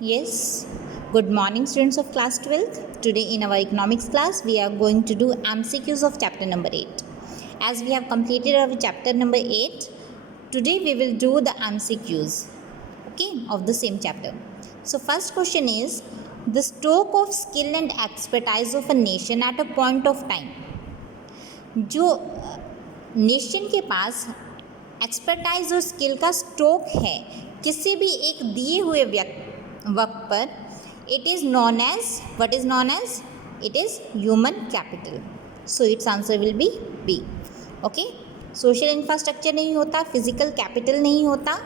Yes. Good morning, students of class 12th. Today in our economics class, we are going to do MCQs of chapter number 8. As we have completed our chapter number 8, today we will do the MCQs, of the same chapter. So first question is, the stock of skill and expertise of a nation at a point of time. जो nation के पास expertise और skill का stock है किसी भी एक दिए हुए वक्त पर, it is known as it is human capital. So its answer will be B. Okay, social infrastructure नहीं होता, फिजिकल कैपिटल नहीं होता,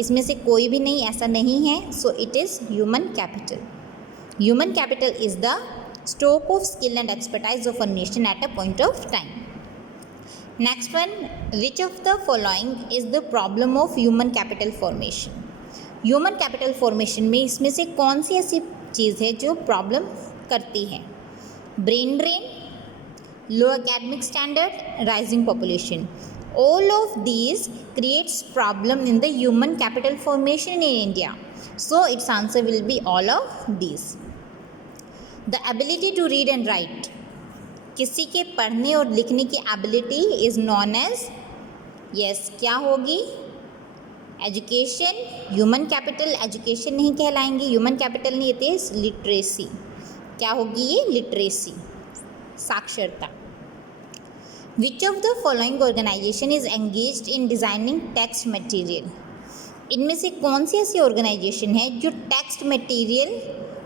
इसमें से कोई भी नहीं, ऐसा नहीं है. So it is human capital. Human capital is the stock of skill and expertise of a nation at a point of time. Next one, which of the following is the problem of human capital formation? Human capital formation में इसमें से कौन सी ऐसी चीज़ है जो problem करती है? Brain drain, low academic standard, rising population. All of these creates problem in the human capital formation in India. So its answer will be all of these. The ability to read and write, किसी के पढ़ने और लिखने की ability is known as, yes क्या होगी? Education. Human capital education नहीं कहलाएंगी, ह्यूमन कैपिटल नहीं, इट इज़ लिटरेसी. क्या होगी ये? लिटरेसी, साक्षरता. Which of the following organisation is engaged in designing text material? इनमें से कौन सी ऐसी ऑर्गेनाइजेशन है जो टेक्स्ट मटेरियल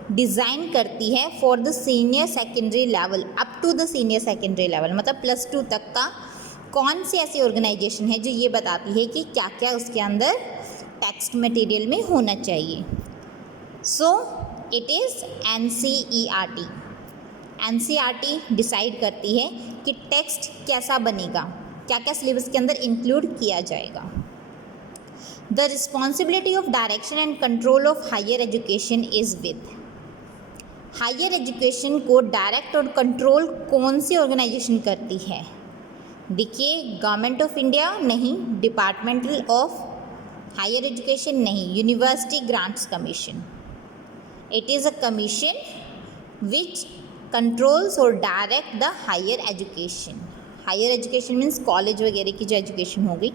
डिज़ाइन करती है for the senior secondary level, up to the senior secondary level, मतलब +2 तक का? कौन सी ऐसी ऑर्गेनाइजेशन है जो ये बताती है कि क्या क्या उसके अंदर टेक्स्ट मटेरियल में होना चाहिए? So it is NCERT. NCERT decide करती है कि टेक्स्ट कैसा बनेगा, क्या क्या सिलेबस के अंदर इंक्लूड किया जाएगा. The responsibility of direction and control of higher education is with. Higher education को डायरेक्ट और कंट्रोल कौन सी ऑर्गेनाइजेशन करती है? देखिए, गवर्नमेंट ऑफ इंडिया नहीं, डिपार्टमेंटल ऑफ हायर एजुकेशन नहीं, university grants commission. It is a commission which controls और direct the higher education. Higher education means college वगैरह की जो एजुकेशन होगी.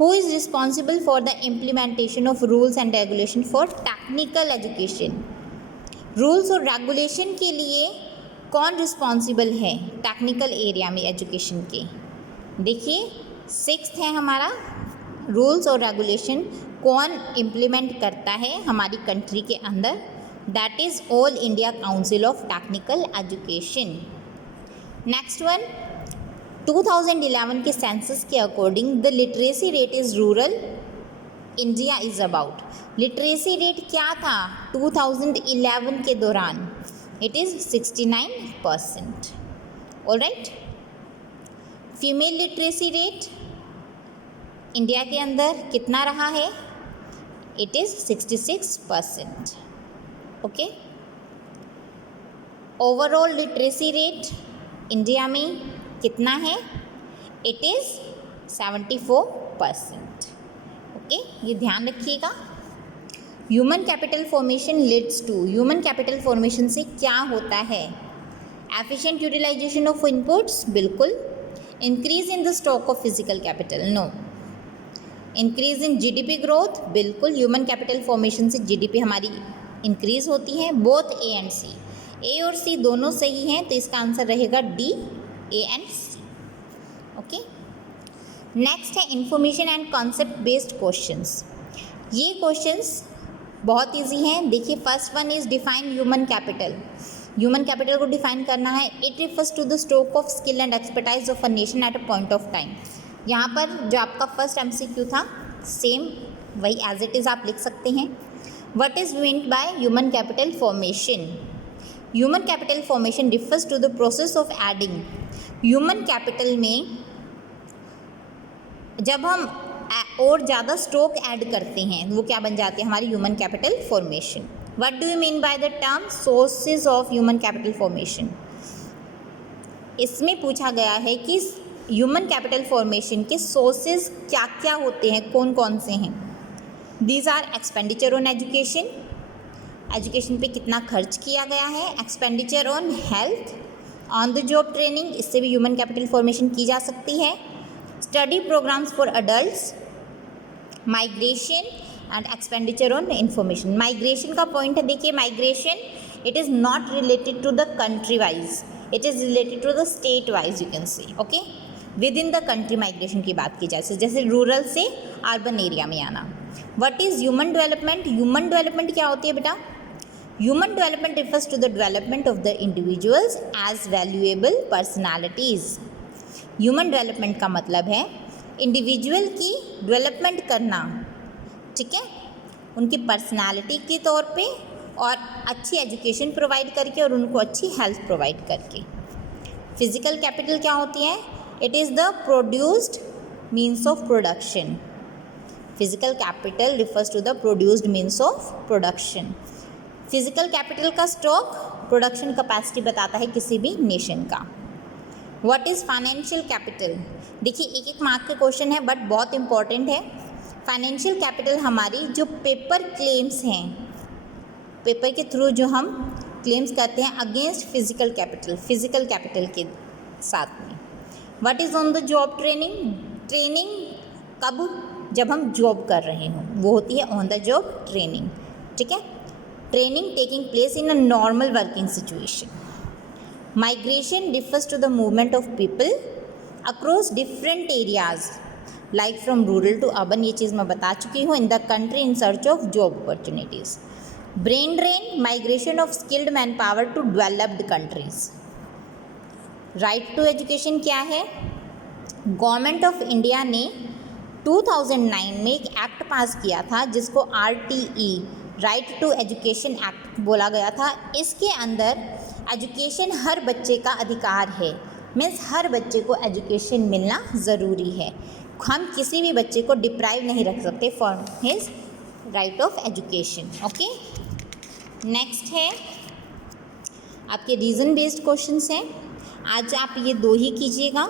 Who is responsible for the implementation of rules and regulation for technical education? Rules और regulation के लिए कौन responsible है टेक्निकल एरिया में एजुकेशन के? देखिए, 6th है हमारा, रूल्स और रेगुलेशन कौन इम्प्लीमेंट करता है हमारी कंट्री के अंदर? That is all India council of technical education. Next one, 2011 के सेंसस के according the literacy rate is rural India is about. Literacy rate क्या था 2011 के दौरान? It is 69%. Alright. Female literacy rate India के अंदर कितना रहा है? It is 66%. Okay. Overall literacy rate India में कितना है? It is 74%. ओके, ये ध्यान रखिएगा. Human capital formation leads to, human capital formation से क्या होता है? एफिशिएंट यूटिलाइजेशन ऑफ इनपुट्स, बिल्कुल. Increase in the stock of physical capital, no. Increase in GDP growth, बिल्कुल. ह्यूमन कैपिटल फॉर्मेशन से जीडीपी हमारी इंक्रीज होती है. बोथ ए एंड सी, ए और सी दोनों सही हैं, तो इसका आंसर रहेगा D, A and C. Okay. Next है information and concept based questions. ये क्वेश्चंस बहुत इजी हैं. देखिए, first one is define human capital. Human capital को डिफाइन करना है. It refers to the stock of skill and expertise of a nation at a point of time. यहाँ पर जो आपका फर्स्ट MCQ था, सेम वही एज इट इज़ आप लिख सकते हैं. What is meant by human capital formation? Human capital formation refers to the process of adding. Human capital में जब हम और ज़्यादा स्टॉक ऐड करते हैं, वो क्या बन जाती है? हमारी human capital formation. What do you mean by the term sources of human capital formation? इसमें पूछा गया है कि ह्यूमन कैपिटल फॉर्मेशन के सोर्सेज क्या क्या होते हैं, कौन कौन से हैं? These are expenditure on education, education पे कितना खर्च किया गया है, expenditure on health, on the job training, इससे भी ह्यूमन कैपिटल फॉर्मेशन की जा सकती है, study programmes for adults, migration and expenditure on information. Migration का पॉइंट है, देखिए migration it is not related to the country wise, it is related to the state wise, you can say, okay. Within the country migration की बात की जाए, जैसे rural से urban area में आना। What is human development? Human development क्या होती है बेटा? Human development refers to the development of the individuals as valuable personalities. Human development का मतलब है इंडिविजुअल की डेवलपमेंट करना, ठीक है, उनकी पर्सनालिटी के तौर पे और अच्छी एजुकेशन प्रोवाइड करके और उनको अच्छी हेल्थ प्रोवाइड करके। फिजिकल कैपिटल क्या होती है? It is the produced means of production. Physical capital refers to the produced means of production. Physical capital का स्टॉक प्रोडक्शन कैपेसिटी बताता है किसी भी नेशन का। What is financial capital? देखिए एक एक मार्क के क्वेश्चन है बट बहुत इंपॉर्टेंट है। फाइनेंशियल कैपिटल हमारी जो पेपर क्लेम्स हैं, पेपर के थ्रू जो हम क्लेम्स करते हैं against physical capital, physical capital के साथ में। What is on the job training? Training कब? जब हम जॉब कर रहे हों, वो होती है ऑन द जॉब ट्रेनिंग, ठीक है। Training taking place in a normal working situation. Migration refers to the movement of people across different areas like from rural to urban, ये चीज़ मैं बता चुकी हूँ, in the country in search of job opportunities. Brain drain, migration of skilled man power to developed countries. Right to education क्या है? Government of India ने 2009 में एक एक्ट पास किया था जिसको RTE, right to education act बोला गया था। इसके अंदर एजुकेशन हर बच्चे का अधिकार है, मीन्स हर बच्चे को एजुकेशन मिलना ज़रूरी है। हम किसी भी बच्चे को डिप्राइव नहीं रख सकते for his right of education, okay. Next है आपके रीज़न बेस्ड क्वेश्चंस हैं। आज आप ये दो ही कीजिएगा,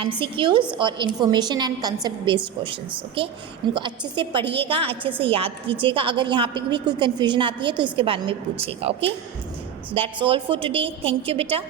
MCQs और information and concept based questions, okay. इनको अच्छे से पढ़िएगा, अच्छे से याद कीजिएगा। अगर यहाँ पे भी कोई कन्फ्यूजन आती है तो इसके बारे में पूछिएगा, okay. So that's all for today. Thank you बेटा।